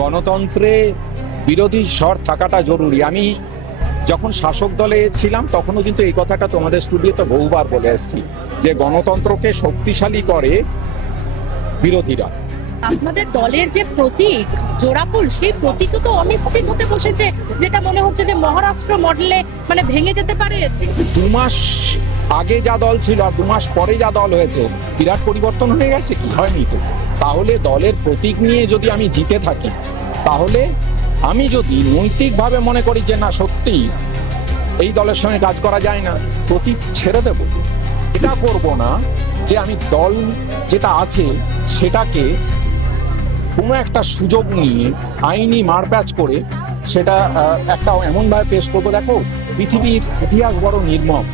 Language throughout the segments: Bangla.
গণতন্ত্রে বিরোধী স্বর থাকাটা জরুরি। আমি যখন শাসক দলে ছিলাম তখনও কিন্তু এই কথাটা তোমাদের স্টুডিওতে বহুবার বলে এসেছি যে গণতন্ত্রকে শক্তিশালী করে বিরোধীরা। আপনাদের দলের যে প্রতীক জোড়াফুল, সেই প্রতীকও তো অনিশ্চিত হতে বসেছে, যেটা মনে হচ্ছে যে মহারাষ্ট্র মডেলে ভেঙে যেতে পারে। 2 মাস আগে যা দল ছিল আর 2 মাস পরে যা দল হয়েছে, বিরাট পরিবর্তন হয়ে গেছে কি? হয়নি তো। তাহলে দলের প্রতীক নিয়ে যদি আমি জিতে থাকি, তাহলে আমি যদি নৈতিকভাবে মনে করি যে না সত্যি এই দলের সঙ্গে কাজ করা যায় না, প্রতীক ছেড়ে দেব। এটা করব না যে আমি দল যেটা আছে সেটাকে কোনো একটা সুযোগ নিয়ে আইনি মারপ্যাচ করে সেটা একটা এমনভাবে পেশ করবো। দেখো, পৃথিবীর ইতিহাস বড় নির্মম।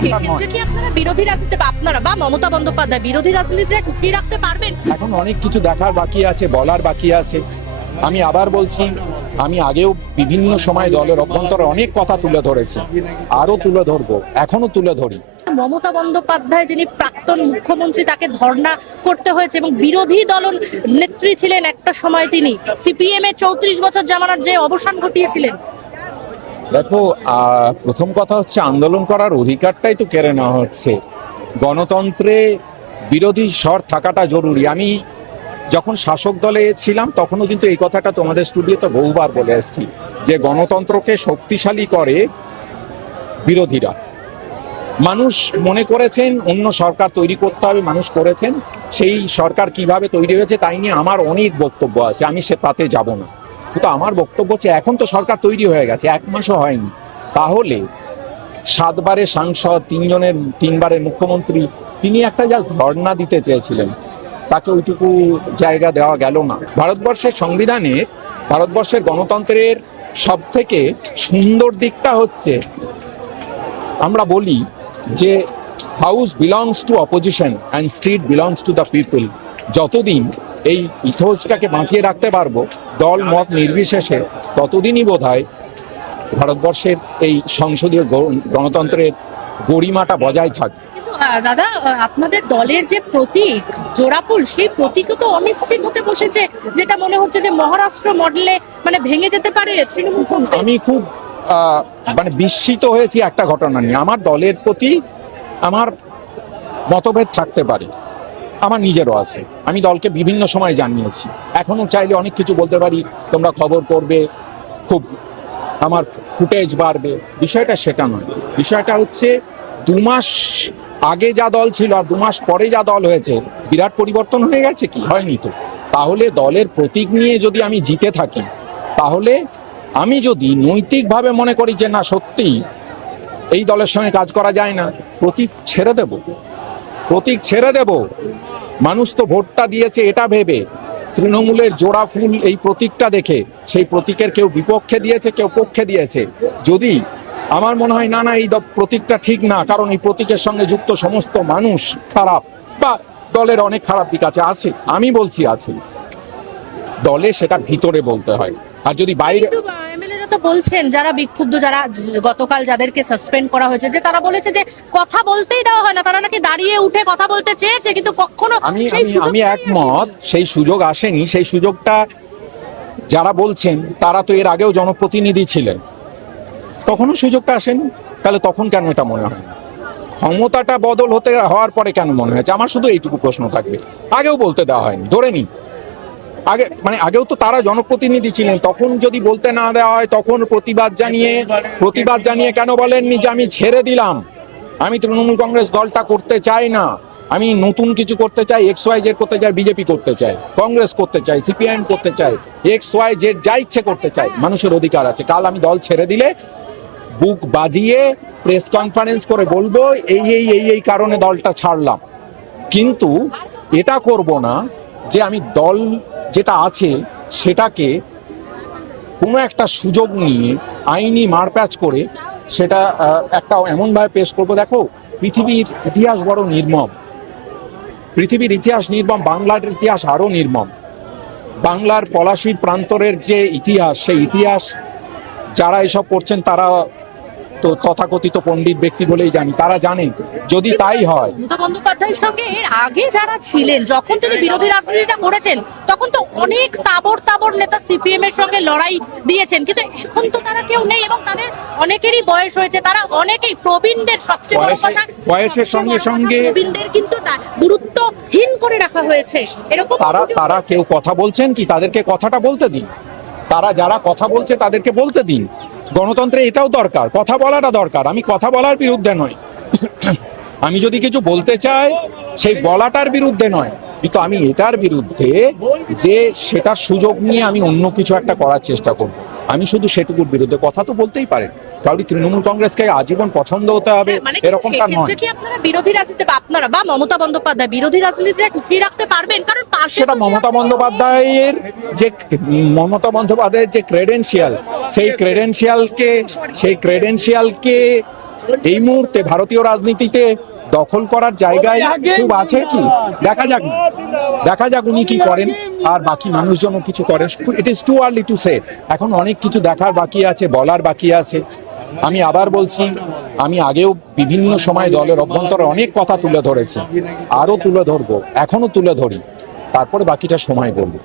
সেক্ষেত্রে কি আপনারা বিরোধী রাজনীতি বা আপনারা বা মমতা বন্দ্যোপাধ্যায় বিরোধী রাজনীতিটা টিকিয়ে রাখতে পারবেন? এখন অনেক কিছু দেখার বাকি আছে, বলার বাকি আছে। আমি আবার বলছি, আমি আগেও বিভিন্ন সময় দলের অভ্যন্তরে অনেক কথা তুলে ধরেছি, আরো তুলে ধরবো, এখনো তুলে ধরি। মমতা বন্দ্যোপাধ্যায় যিনি প্রাক্তন মুখ্যমন্ত্রী, তাকে ধর্ণা করতে হয়েছে এবং বিরোধী দল নেত্রী ছিলেন একটা সময়। তিনি সিপিএম এর 34 বছর জামানার যে অবসান ঘটিয়েছিলেন। দেখো, প্রথম কথা হচ্ছে আন্দোলন করার অধিকারটাই তো কেড়ে নেওয়া হচ্ছে। গণতন্ত্রে বিরোধী স্বর থাকাটা জরুরি। আমি যখন শাসক দলে ছিলাম তখনও কিন্তু এই কথাটা তোমাদের স্টুডিওতে বহুবার বলে এসেছি যে গণতন্ত্রকে শক্তিশালী করে বিরোধীরা। মানুষ মনে করেছেন অন্য সরকার তৈরি করতে হবে, মানুষ করেছেন। সেই সরকার কিভাবে তৈরি হয়েছে তাই নিয়ে আমার অনেক বক্তব্য আছে, আমি তাতে যাব না। কিন্তু আমার বক্তব্য হচ্ছে এখন তো সরকার তৈরি হয়ে গেছে, 1 মাসও হয়নি। তাহলে 7 বারের সাংসদ, 3 বারের মুখ্যমন্ত্রী, তিনি একটা যা ধর্ণা দিতে চেয়েছিলেন, তাকে ওইটুকু জায়গা দেওয়া গেল না। ভারতবর্ষের সংবিধানের, ভারতবর্ষের গণতন্ত্রের সব থেকে সুন্দর দিকটা হচ্ছে আমরা বলি যে house belongs to opposition and street belongs to the people. যতদিন এই ইথোসটাকে বাঁচিয়ে রাখতে পারবো দল মত নির্বিশেষে, ততদিনই বোধহয় ভারতবর্ষের এই সংসদীয় গণতন্ত্রের গরিমাটা বজায় থাকবে। দাদা, আপনাদের দলের যে প্রতীক জোড়াফুল, সেই প্রতীকও তো অনিশ্চিত হতে বসেছে, যেটা মনে হচ্ছে যে মহারাষ্ট্র মডেলে ভেঙে যেতে পারে তৃণমূল। আমি খুব বিস্মিত হয়েছি একটা ঘটনা নিয়ে। আমার দলের প্রতি আমার মতভেদ থাকতে পারে, আমার নিজেরও আছে। আমি দলকে বিভিন্ন সময় জানিয়েছি, এখনো চাইলে অনেক কিছু বলতে পারি, তোমরা খবর করবে, খুব আমার ফুটেজ বাড়বে। বিষয়টা সেটা নয়। বিষয়টা হচ্ছে 2 মাস আগে যা দল ছিল আর 2 মাস পরে যা দল হয়েছে, বিরাট পরিবর্তন হয়ে গেছে কি? হয়নি তো। তাহলে দলের প্রতীক নিয়ে যদি আমি জিতে থাকি, তাহলে আমি যদি নৈতিকভাবে মনে করি যে না সত্যি এই দলের সঙ্গে কাজ করা যায় না, প্রতীক ছেড়ে দেব। প্রতীক ছেড়ে দেব। মানুষ তো ভোটটা দিয়েছে এটা ভেবে, তৃণমূলের জোড়া ফুল এই প্রতীকটা দেখে। সেই প্রতীকের কেউ বিপক্ষে দিয়েছে, কেউ পক্ষে দিয়েছে। যদি আমার মনে হয় না না এই প্রতীকটা ঠিক না, কারণ এই প্রতীকের সঙ্গে যুক্ত সমস্ত মানুষ খারাপ, বা দলের অনেক খারাপ দিক আছে, আমি বলছি আছে, দলে সেটা ভিতরে বলতে হয়। আর যদি বাইরে, এমএলএরা তো বলছেন, যারা বিক্ষুব্ধ, যারা গতকাল যাদেরকে সাসপেন্ড করা হয়েছে, যে তারা বলেছে যে কথা বলতেই দেওয়া হয় না, তারা নাকি দাঁড়িয়ে উঠে কথা বলতে চেয়েছে কিন্তু কখনো আমি একমত, সেই সুযোগ আসেনি। সেই সুযোগটা যারা বলছেন তারা তো এর আগেও জনপ্রতিনিধি ছিলেন, তখনও সুযোগটা আসেনি। তাহলে তখন কেন এটা মনে হয়? ক্ষমতাটা বদল হওয়ার পরে কেন মনে হয়েছে? আমার শুধু এইটুকু প্রশ্ন থাকবে। আগেও বলতে দেওয়া হয়নি, ধরে নি। আগেও তো তারা জনপ্রতিনিধি ছিলেন, তখন যদি বলতে না দেওয়া হয়, তখন প্রতিবাদ জানিয়ে কেন বলেননি যে আমি ছেড়ে দিলাম, আমি তৃণমূল কংগ্রেস দলটা করতে চাই না, আমি নতুন কিছু করতে চাই, XYZ করতে চাই, বিজেপি করতে চাই, কংগ্রেস করতে চাই, CPIM করতে চাই, XYZ যা ইচ্ছে করতে চাই, মানুষের অধিকার আছে। কাল আমি দল ছেড়ে দিলে বুক বাজিয়ে প্রেস কনফারেন্স করে বলবো এই এই এই এই কারণে দলটা ছাড়লাম। কিন্তু এটা করব না যে আমি দল যেটা আছে সেটাকে কোনো একটা সুযোগ নিয়ে আইনি মারপ্যাচ করে সেটা একটা এমনভাবে পেশ করবো। দেখো, পৃথিবীর ইতিহাস বড় নির্মম। পৃথিবীর ইতিহাস নির্মম, বাংলার ইতিহাস আরো নির্মম। বাংলার পলাশীর প্রান্তরের যে ইতিহাস, সেই ইতিহাস যারা এসব করছেন তারা তো তথাকথিত পণ্ডিত ব্যক্তি বলেই জানি, তারা জানেন যদি তাই হয়। মমতা বন্দ্যোপাধ্যায়ের সঙ্গে এর আগে যারা ছিলেন, যখন তিনি বিরোধী রাজনীতিটা করেছেন, তখন তো অনেক তাবড় তাবড় নেতা সিপিএম এর সঙ্গে লড়াই দিয়েছেন, কিন্তু এখন তো তারা কেউ নেই এবং তাদের অনেকেরই বয়স হয়েছে, তারা অনেকেই প্রবীণদের, সবচেয়ে বড় কথা বয়সের সঙ্গে সঙ্গে প্রবীণদের কিন্তু গুরুত্বহীন করে রাখা হয়েছে, এরকম তারা কেউ কথা বলছেন কি? তাদেরকে কথাটা বলতে দিন। তারা যারা কথা বলছে তাদেরকে বলতে দিন। গণতন্ত্রে এটাও দরকার, কথা বলাটা দরকার। আমি কথা বলার বিরুদ্ধে নয়, আমি যদি কিছু বলতে চাই সেই বলাটার বিরুদ্ধে নয়, কিন্তু আমি এটার বিরুদ্ধে যে সেটার সুযোগ নিয়ে আমি অন্য কিছু একটা করার চেষ্টা করব। আমি শুধু সেটুকুর বিরুদ্ধে। কথা তো বলতেই পারেন, কারণ তৃণমূল কংগ্রেসকে আজীবন পছন্দ হতে হবে এরকমটা নয়। কি আপনারা বিরোধী রাজনীতি বা আপনারা বা মমতা বন্দ্যোপাধ্যায় বিরোধী রাজনীতিটা টিকিয়ে রাখতে পারবেন? কারণ সেটা মমতা বন্দ্যোপাধ্যায়ের যে ক্রেডেনশিয়াল, সেই ক্রেডেনশিয়ালকে এই মুহূর্তে ভারতীয় রাজনীতিতে দখল করার জায়গায় খুব আছে কি? দেখা যাক উনি কি করেন আর বাকি মানুষজনও কিছু করেন। It is too early to say. এখন অনেক কিছু দেখার বাকি আছে, বলার বাকি আছে। আমি আবার বলছি, আমি আগেও বিভিন্ন সময় দলের অভ্যন্তরে অনেক কথা তুলে ধরেছি, আরো তুলে ধরবো, এখনো তুলে ধরি, তারপরে বাকিটা সময় বলবো।